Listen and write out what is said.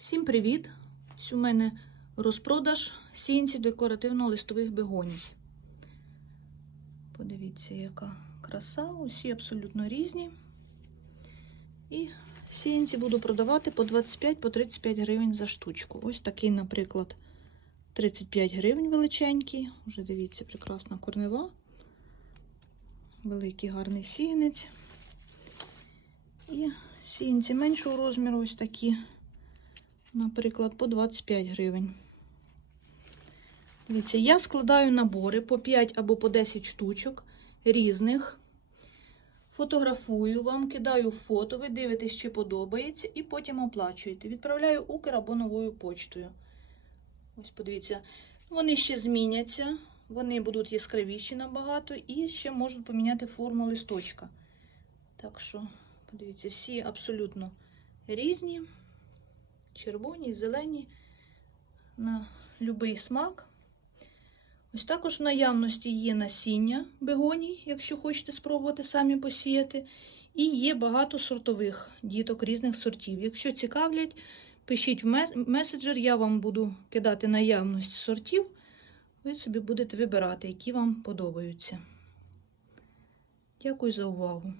Всім привіт! Ось у мене розпродаж сіянців декоративно-листових бегоній. Подивіться, яка краса. Усі абсолютно різні. І сіянці буду продавати по 25-35 гривень за штучку. Ось такий, наприклад, 35 гривень величенький. Уже дивіться, прекрасна корнева. Великий гарний сіянець. І сіянці меншого розміру, ось такі, наприклад, по 25 гривень. Дивіться, я складаю набори по 5 або по 10 штучок різних. Фотографую вам, кидаю фото, ви дивитесь, чи подобається, і потім оплачуєте. Відправляю Укр або новою почтою. Ось подивіться, вони ще зміняться, вони будуть яскравіші набагато і ще можуть поміняти форму листочка. Так що, подивіться, всі абсолютно різні, червоні, зелені, на будь-який смак. Ось також в наявності є насіння бегоній, якщо хочете спробувати самі посіяти. І є багато сортових діток різних сортів. Якщо цікавлять, пишіть в меседжер, я вам буду кидати наявність сортів. Ви собі будете вибирати, які вам подобаються. Дякую за увагу.